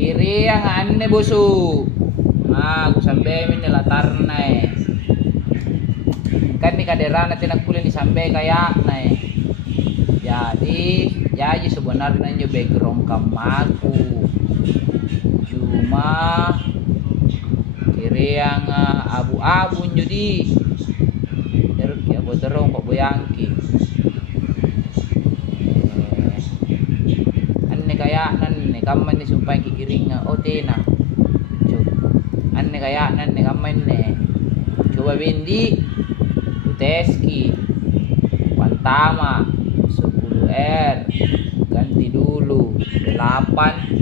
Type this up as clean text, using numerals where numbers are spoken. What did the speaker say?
Kiri yang aneh bosu. Aku sampai ini latarna kan ni kaderana tinak kulit di sampai kayak jadi sebenarnya nyo background kamaku cuma kiri yang abu-abu jadi terus ya boterong kok boyangki anne kayak nan ne kaman ni sumpah kikiring tina anne kayak nan ne kaman ne coba bendi Uteski Pantama 10R ganti dulu 8